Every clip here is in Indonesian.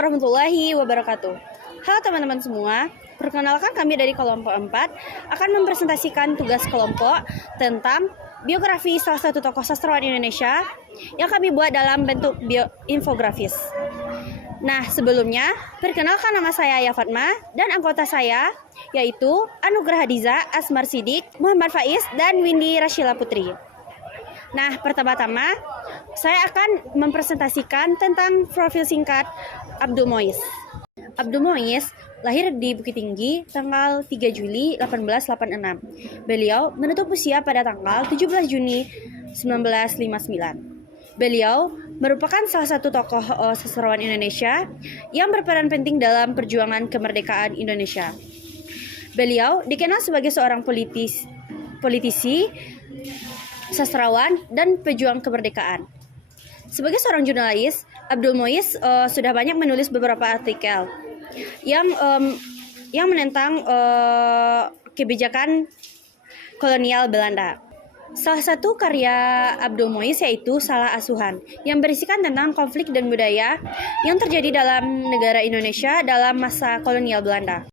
warahmatullahi wabarakatuh. Halo teman-teman semua, perkenalkan kami dari kelompok 4 akan mempresentasikan tugas kelompok tentang biografi salah satu tokoh sastrawan Indonesia yang kami buat dalam bentuk infografis. Nah, sebelumnya, perkenalkan nama saya Aya Fatma dan anggota saya yaitu Anugrah Hadiza, Asmar Sidik, Muhammad Faiz, dan Windy Rashila Putri. Nah, pertama-tama saya akan mempresentasikan tentang profil singkat Abdul Muiz. Abdul Muiz lahir di Bukit Tinggi tanggal 3 Juli 1886. Beliau menutup usia pada tanggal 17 Juni 1959. Beliau merupakan salah satu tokoh sastrawan Indonesia yang berperan penting dalam perjuangan kemerdekaan Indonesia. Beliau dikenal sebagai seorang politisi, sastrawan, dan pejuang kemerdekaan. Sebagai seorang jurnalis, Abdul Muiz sudah banyak menulis beberapa artikel yang menentang kebijakan kolonial Belanda. Salah satu karya Abdul Muiz yaitu Salah Asuhan, yang berisikan tentang konflik dan budaya yang terjadi dalam negara Indonesia dalam masa kolonial Belanda.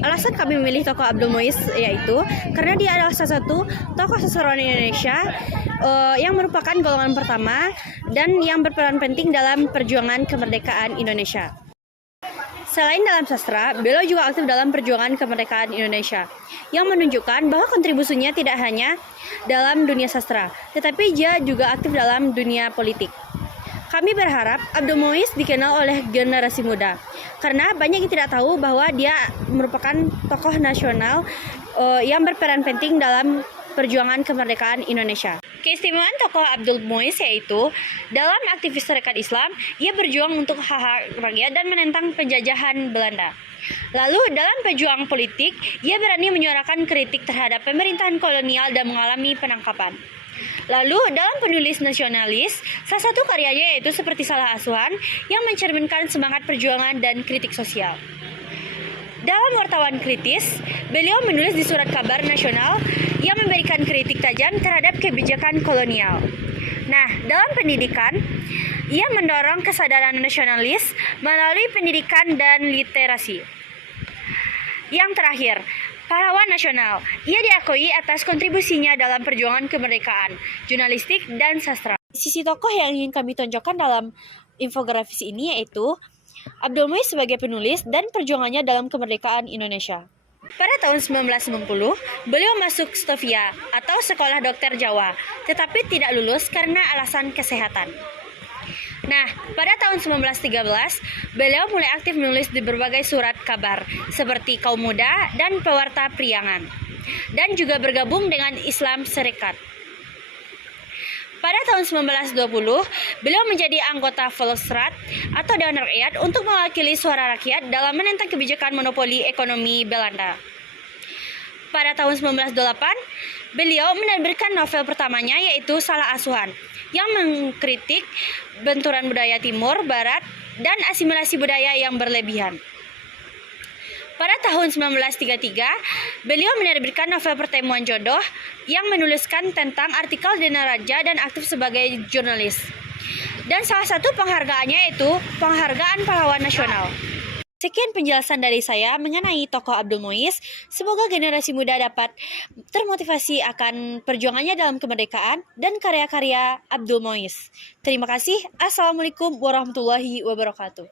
Alasan kami memilih tokoh Abdul Muiz yaitu karena dia adalah salah satu tokoh sastrawan Indonesia yang merupakan golongan pertama dan yang berperan penting dalam perjuangan kemerdekaan Indonesia. Selain dalam sastra, beliau juga aktif dalam perjuangan kemerdekaan Indonesia, yang menunjukkan bahwa kontribusinya tidak hanya dalam dunia sastra, tetapi dia juga aktif dalam dunia politik. Kami berharap Abdul Muiz dikenal oleh generasi muda, karena banyak yang tidak tahu bahwa dia merupakan tokoh nasional yang berperan penting dalam perjuangan kemerdekaan Indonesia. Keistimewaan tokoh Abdul Muiz yaitu dalam aktivis Serikat Islam, ia berjuang untuk hak-hak rakyat dan menentang penjajahan Belanda. Lalu dalam pejuang politik, ia berani menyuarakan kritik terhadap pemerintahan kolonial dan mengalami penangkapan. Lalu dalam penulis nasionalis, salah satu karyanya yaitu seperti Salah Asuhan yang mencerminkan semangat perjuangan dan kritik sosial. Dalam wartawan kritis, beliau menulis di Surat Kabar Nasional yang memberikan kritik tajam terhadap kebijakan kolonial. Nah, dalam pendidikan, ia mendorong kesadaran nasionalis melalui pendidikan dan literasi. Yang terakhir, pahlawan nasional. Ia diakui atas kontribusinya dalam perjuangan kemerdekaan, jurnalistik, dan sastra. Sisi tokoh yang ingin kami tonjolkan dalam infografis ini yaitu Abdul Muiz sebagai penulis dan perjuangannya dalam kemerdekaan Indonesia. Pada tahun 1990, beliau masuk Stovia atau Sekolah Dokter Jawa, tetapi tidak lulus karena alasan kesehatan. Nah, pada tahun 1913, beliau mulai aktif menulis di berbagai surat kabar, seperti Kaum Muda dan Pewarta Priangan, dan juga bergabung dengan Islam Serikat. Pada tahun 1920, beliau menjadi anggota Volksraad atau Dewan Rakyat untuk mewakili suara rakyat dalam menentang kebijakan monopoli ekonomi Belanda. Pada tahun 1928, beliau menerbitkan novel pertamanya yaitu Salah Asuhan, yang mengkritik benturan budaya Timur, Barat, dan asimilasi budaya yang berlebihan. Pada tahun 1933, beliau menerbitkan novel Pertemuan Jodoh yang menuliskan tentang artikel Dena Raja dan aktif sebagai jurnalis. Dan salah satu penghargaannya yaitu Penghargaan Pahlawan Nasional. Sekian penjelasan dari saya mengenai tokoh Abdul Muiz. Semoga generasi muda dapat termotivasi akan perjuangannya dalam kemerdekaan dan karya-karya Abdul Muiz. Terima kasih. Assalamualaikum warahmatullahi wabarakatuh.